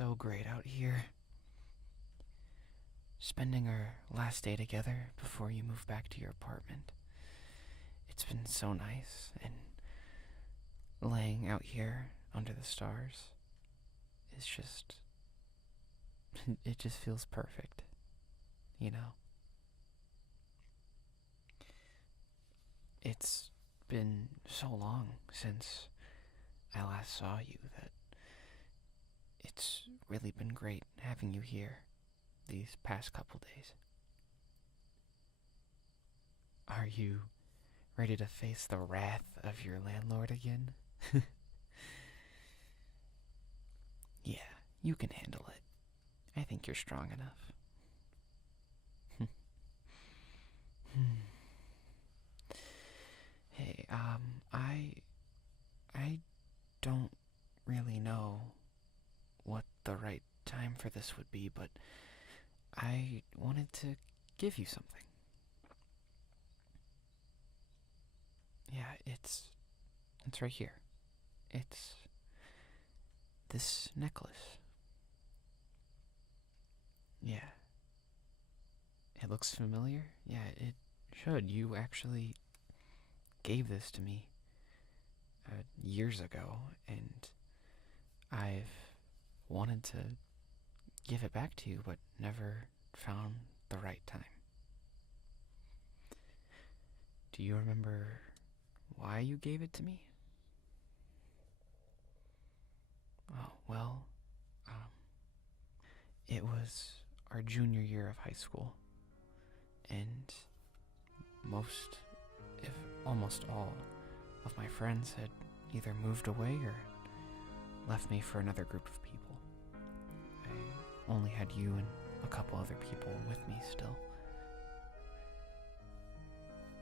so great out here. Spending our last day together before you move back to your apartment. It's been so nice, and laying out here under the stars is just... it just feels perfect, you know? It's been so long since I last saw you that it's really been great having you here these past couple days. Are you ready to face the wrath of your landlord again? Yeah, you can handle it. I think you're strong enough. Hey, I don't really know what the right time for this would be, but I wanted to give you something. Yeah, it's right here. It's this necklace. Yeah. It looks familiar? Yeah, it should. You actually gave this to me years ago, and I've wanted to give it back to you, but never found the right time. Do you remember why you gave it to me? Oh, well, it was our junior year of high school, and most, if almost all, of my friends had either moved away or left me for another group of people. I only had you and a couple other people with me still.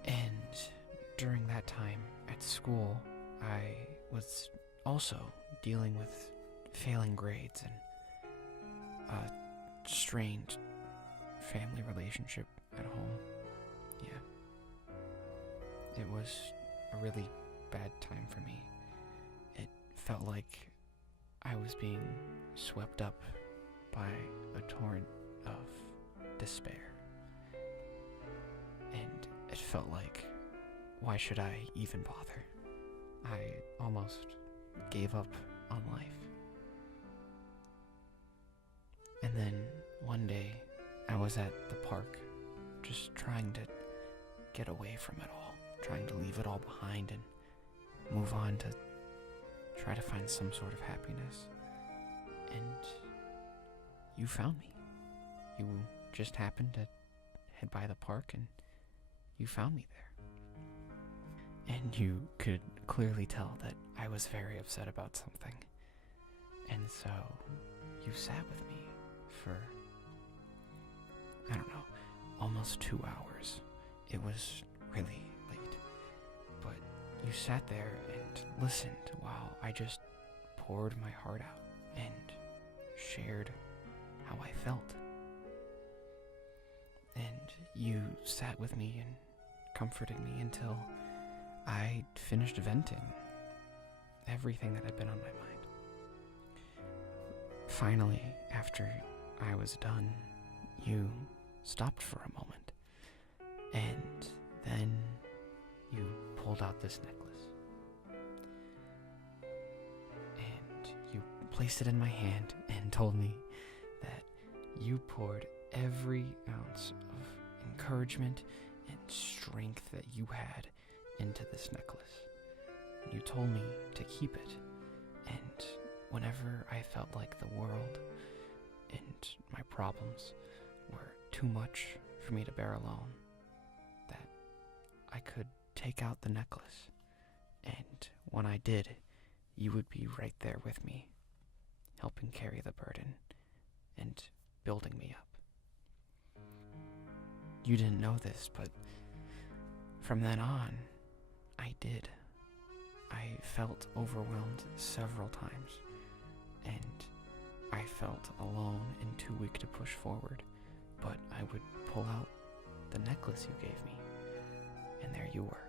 And during that time at school, I was also dealing with failing grades and a strained family relationship at home. Yeah. It was a really bad time for me. It felt like I was being swept up by a torrent of despair. And it felt like, why should I even bother? I almost gave up on life. And then one day, I was at the park, just trying to get away from it all, trying to leave it all behind and move on to try to find some sort of happiness. And you found me. You just happened to head by the park and you found me there. And you could clearly tell that I was very upset about something. And so you sat with me for, I don't know, almost 2 hours. It was really late. But you sat there and listened while I just poured my heart out and shared how I felt. And you sat with me and comforted me until I finished venting everything that had been on my mind. Finally, after I was done, you stopped for a moment, and then you pulled out this necklace, and you placed it in my hand and told me that you poured every ounce of encouragement and strength that you had into this necklace. You told me to keep it, and whenever I felt like the world and my problems were too much for me to bear alone, that I could take out the necklace, and when I did, you would be right there with me, helping carry the burden and building me up. You didn't know this, but from then on, I did. I felt overwhelmed several times, and I felt alone and too weak to push forward, but I would pull out the necklace you gave me, and there you were.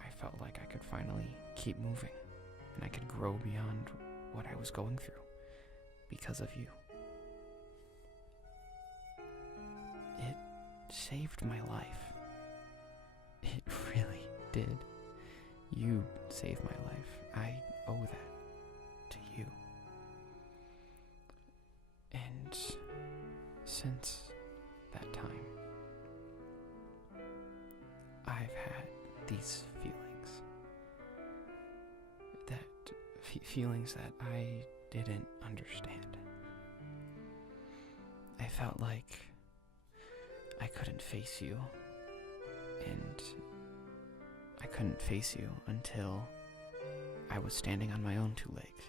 I felt like I could finally keep moving, and I could grow beyond what I was going through, because of you. It saved my life. It really did. You saved my life. I owe that to you. And since that time, I've had these feelings. Feelings that I didn't understand. I felt like I couldn't face you, and I couldn't face you until I was standing on my own two legs,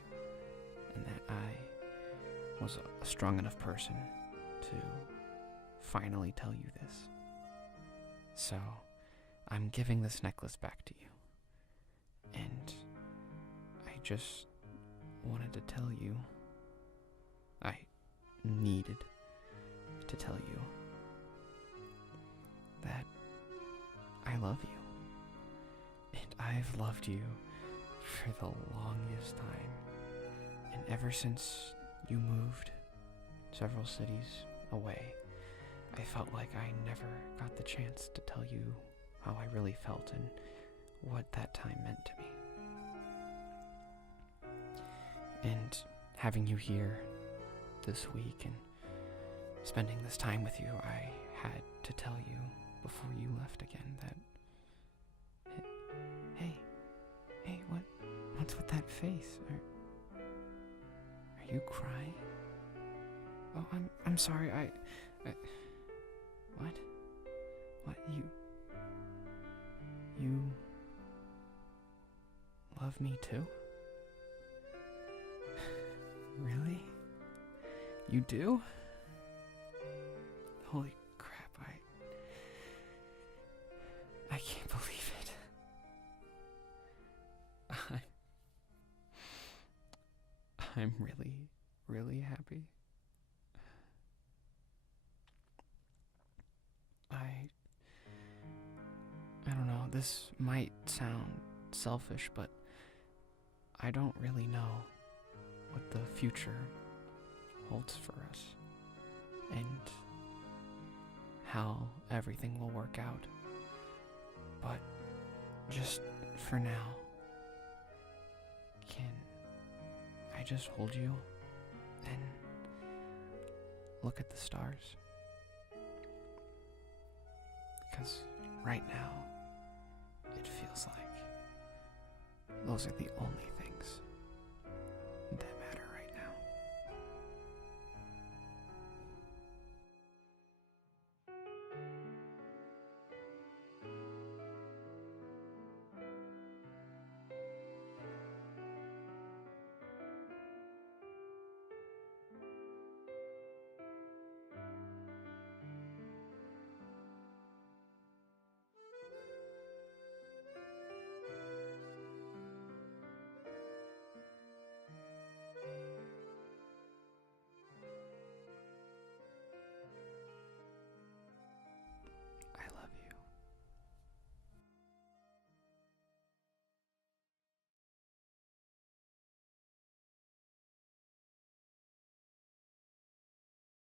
and that I was a strong enough person to finally tell you this. So, I'm giving this necklace back to you, and I just wanted to tell you, I needed to tell you that I love you, and I've loved you for the longest time, and ever since you moved several cities away, I felt like I never got the chance to tell you how I really felt and what that time meant to me. And having you here this week and spending this time with you, I had to tell you before you left again that, hey, what's with that face? Are you crying? Oh, I'm sorry, what? What, you love me too? Really? You do? Holy crap, I can't believe it. I'm really, really happy. I don't know, this might sound selfish, but I don't really know what the future holds for us and how everything will work out. But just for now, can I just hold you and look at the stars? Because right now, it feels like those are the only